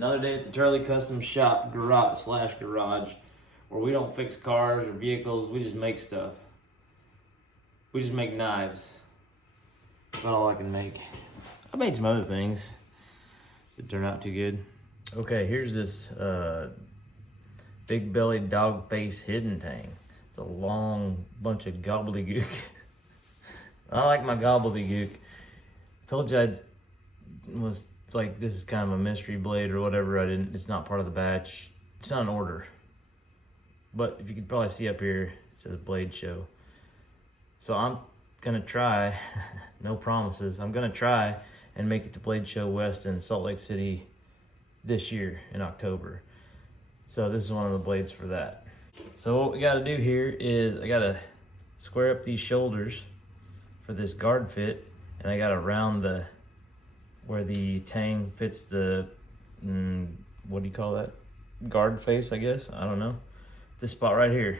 Another day at the Charlie Custom Shop garage where we don't fix cars or vehicles, we just make stuff. We just make knives. That's about all I can make. I made some other things that turned out too good. Okay, here's this big bellied dog face hidden tang. It's a long bunch of gobbledygook. I like my gobbledygook. I told you I was like, this is kind of a mystery blade or whatever. It's not part of the batch. It's not an order. But if you could probably see up here, it says Blade Show. So I'm gonna try, no promises, I'm gonna try and make it to Blade Show West in Salt Lake City this year in October. So this is one of the blades for that. So what we gotta do here is I gotta square up these shoulders for this guard fit, and I gotta round where the tang fits the, what do you call that? Guard face, I guess, I don't know. This spot right here.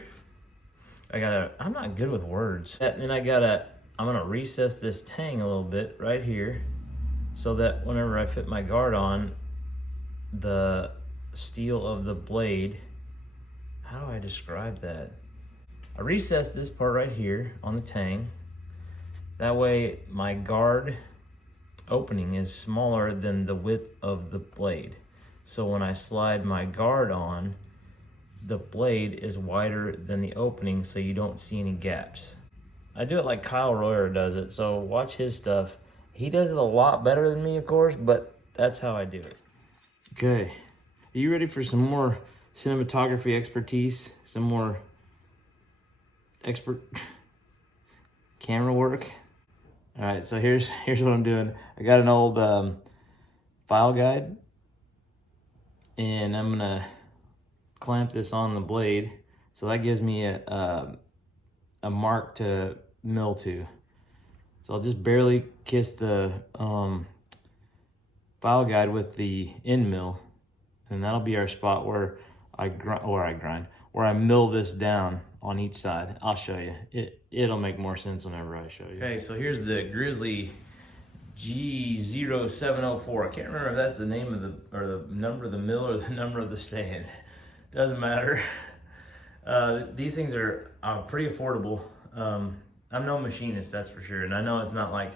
I'm not good with words. And then I'm gonna recess this tang a little bit right here so that whenever I fit my guard on, the steel of the blade, how do I describe that? I recess this part right here on the tang. That way my guard opening is smaller than the width of the blade. So when I slide my guard on, the blade is wider than the opening, so you don't see any gaps. I do it like Kyle Royer does it, so watch his stuff. He does it a lot better than me, of course, but that's how I do it. Okay, are you ready for some more cinematography expertise? Some more expert camera work? All right, so here's what I'm doing. I got an old file guide, and I'm gonna clamp this on the blade, so that gives me a mark to mill to. So I'll just barely kiss the file guide with the end mill, and that'll be our spot where I mill this down on each side. I'll show you. It'll make more sense whenever I show you. Okay, so here's the Grizzly G0704. I can't remember if that's the name of the number of the mill or the number of the stand. Doesn't matter. These things are pretty affordable. I'm no machinist, that's for sure. And I know it's not like,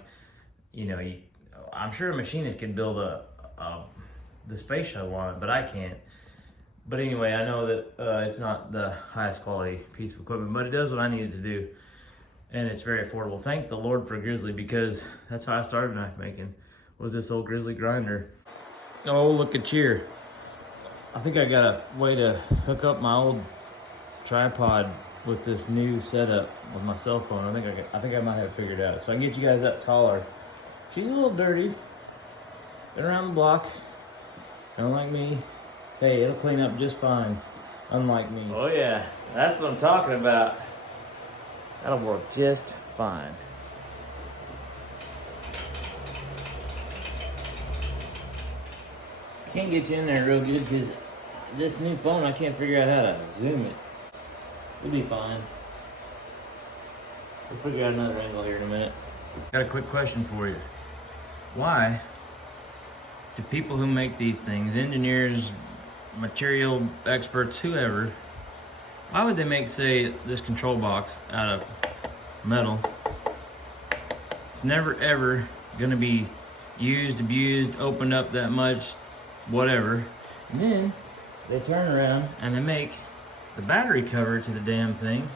I'm sure a machinist can build the space shuttle on it, but I can't. But anyway, I know that it's not the highest quality piece of equipment, but it does what I needed to do. And it's very affordable. Thank the Lord for Grizzly, because that's how I started knife making, was this old Grizzly grinder. Oh, look at here. I think I got a way to hook up my old tripod with this new setup with my cell phone. I think I might have it figured out. So I can get you guys up taller. She's a little dirty. Been around the block. Don't like me. Hey, it'll clean up just fine. Unlike me. Oh yeah, that's what I'm talking about. That'll work just fine. Can't get you in there real good because this new phone, I can't figure out how to zoom it. It'll be fine. We'll figure out another angle here in a minute. Got a quick question for you. Why do people who make these things, engineers, material experts, whoever, why would they make, say, this control box out of metal? It's never ever gonna be used, abused, opened up that much, whatever. And then they turn around and they make the battery cover to the damn thing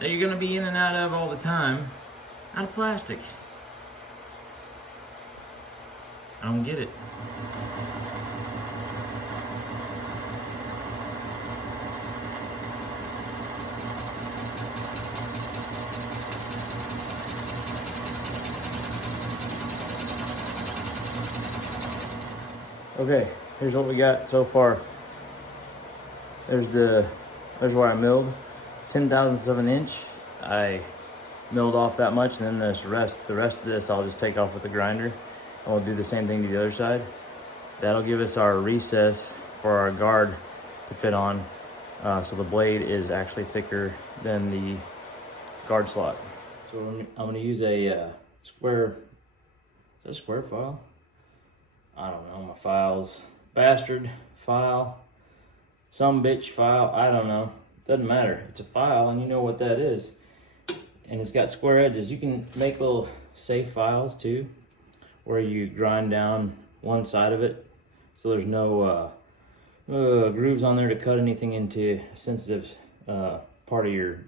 that you're gonna be in and out of all the time, out of plastic. I don't get it. Okay, here's what we got so far. There's where I milled, 10,000ths of an inch. I milled off that much, and then the rest of this I'll just take off with the grinder. And we'll do the same thing to the other side. That'll give us our recess for our guard to fit on. So the blade is actually thicker than the guard slot. So I'm gonna use a square, is that a square file? I don't know, my files, bastard file, some bitch file, I don't know. Doesn't matter. It's a file and you know what that is. And it's got square edges. You can make little safe files too, where you grind down one side of it so there's no grooves on there to cut anything into a sensitive part of your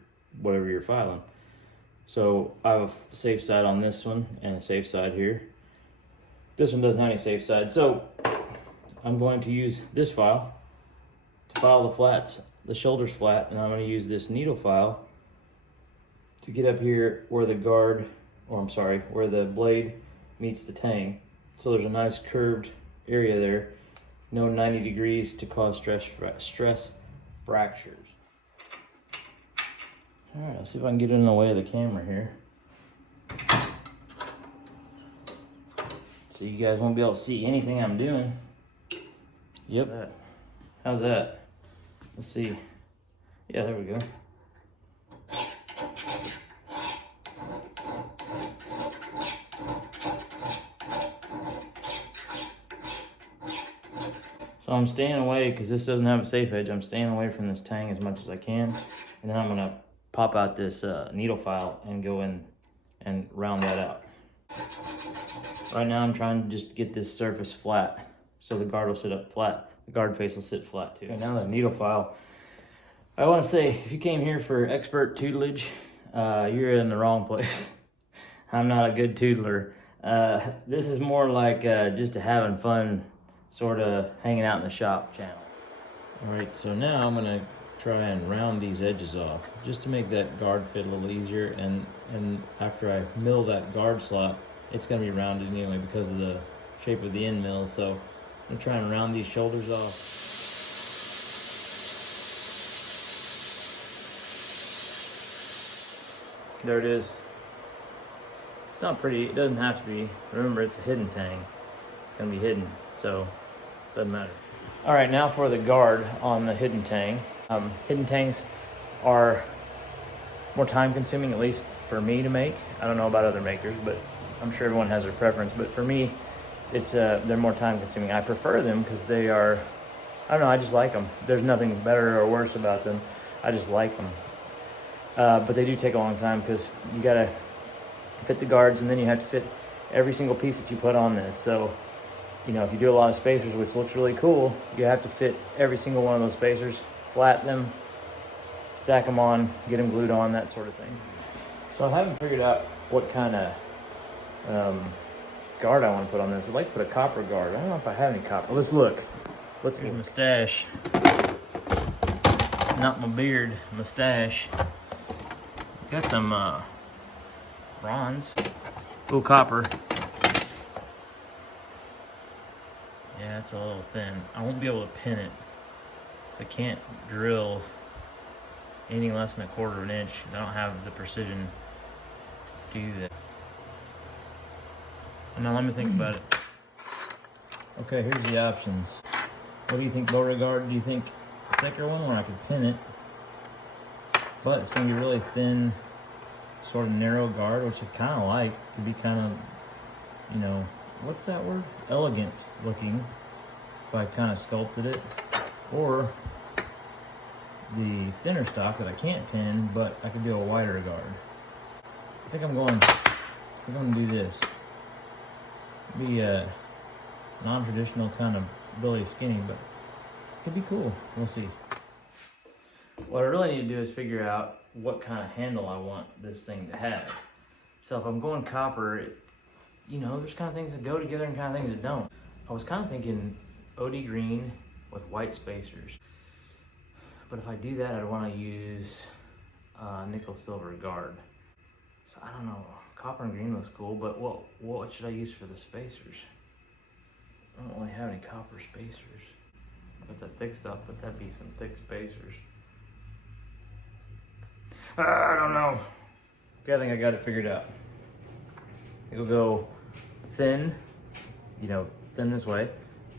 whatever you're filing. So I have a safe side on this one and a safe side here. This one doesn't have any safe side, so I'm going to use this file to file the flats, the shoulders flat, and I'm going to use this needle file to get up here where the guard, or I'm sorry, where the blade meets the tang. So there's a nice curved area there, no 90 degrees to cause stress fractures. All right, let's see if I can get in the way of the camera here. So you guys won't be able to see anything I'm doing. Yep. How's that? Let's see. Yeah, there we go. So I'm staying away because this doesn't have a safe edge. I'm staying away from this tang as much as I can. And then I'm gonna pop out this needle file and go in and round that out. Right now I'm trying to just get this surface flat so the guard will sit up flat. The guard face will sit flat too. Okay, now the needle file. I want to say, if you came here for expert tutelage, you're in the wrong place. I'm not a good tootler. This is more like just a having fun, sort of hanging out in the shop channel. All right, so now I'm gonna try and round these edges off just to make that guard fit a little easier, and after I mill that guard slot, it's gonna be rounded anyway because of the shape of the end mill. So I'm gonna try and round these shoulders off. There it is. It's not pretty, it doesn't have to be. Remember, it's a hidden tang. It's gonna be hidden, so it doesn't matter. All right, now for the guard on the hidden tang. Hidden tangs are more time consuming, at least for me to make. I don't know about other makers, but I'm sure everyone has their preference. But for me, it's they're more time consuming. I prefer them because they are, I don't know, I just like them. There's nothing better or worse about them. I just like them. But they do take a long time because you gotta fit the guards and then you have to fit every single piece that you put on this. So, you know, if you do a lot of spacers, which looks really cool, you have to fit every single one of those spacers, flat them, stack them on, get them glued on, that sort of thing. So I haven't figured out what kind of guard I want to put on this. I'd like to put a copper guard. I don't know if I have any copper. Let's look. Let's look. Mustache. Not my beard, mustache. Got some bronze. Ooh, copper. Yeah, it's a little thin. I won't be able to pin it. So I can't drill anything less than 1/4 inch. I don't have the precision to do that. Now let me think about it. Okay, here's the options. What do you think, Beauregard? Do you think a thicker one where I could pin it, but it's gonna be really thin, sort of narrow guard, which I kind of like. Could be kind of, you know, what's that word? Elegant looking, if I kind of sculpted it. Or the thinner stock that I can't pin, but I could do a wider guard. I think I'm going to do this. Be a non-traditional kind of really skinny, but it could be cool. We'll see. What I really need to do is figure out what kind of handle I want this thing to have. So if I'm going copper, you know, there's kind of things that go together and kind of things that don't. I was kind of thinking OD green with white spacers. But if I do that, I'd want to use nickel silver guard. So I don't know. Copper and green looks cool, but what should I use for the spacers? I don't really have any copper spacers. Got that thick stuff, but that'd be some thick spacers. I don't know. I think I got it figured out. It'll go thin, you know, thin this way.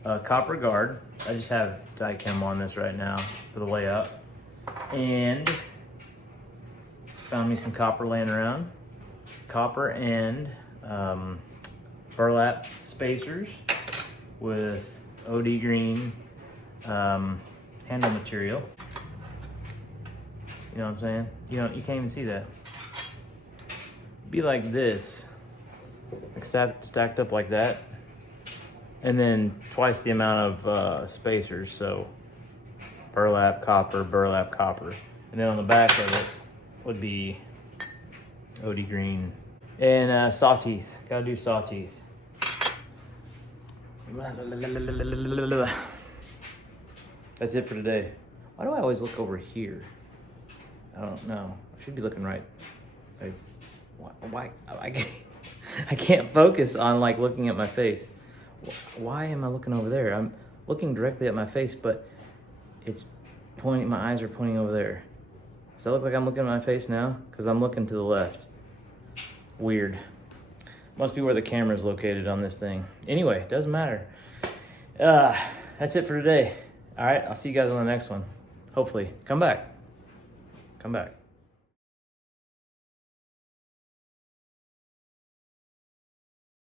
Copper guard. I just have die chem on this right now for the layout. And found me some copper laying around. Copper and burlap spacers with OD green handle material. You know what I'm saying? You can't even see that. Be like this, like stacked up like that, and then twice the amount of spacers. So burlap, copper, and then on the back of it would be OD green and saw teeth. Gotta do saw teeth. That's it for today. Why do I always look over here? I don't know. I should be looking right. Like, why? I can't focus on like looking at my face. Why am I looking over there? I'm looking directly at my face, but it's pointing. My eyes are pointing over there. Does that look like I'm looking at my face now? Because I'm looking to the left. Weird. Must be where the camera's located on this thing. Anyway, doesn't matter. That's it for today. All right, I'll see you guys on the next one. Hopefully. Come back.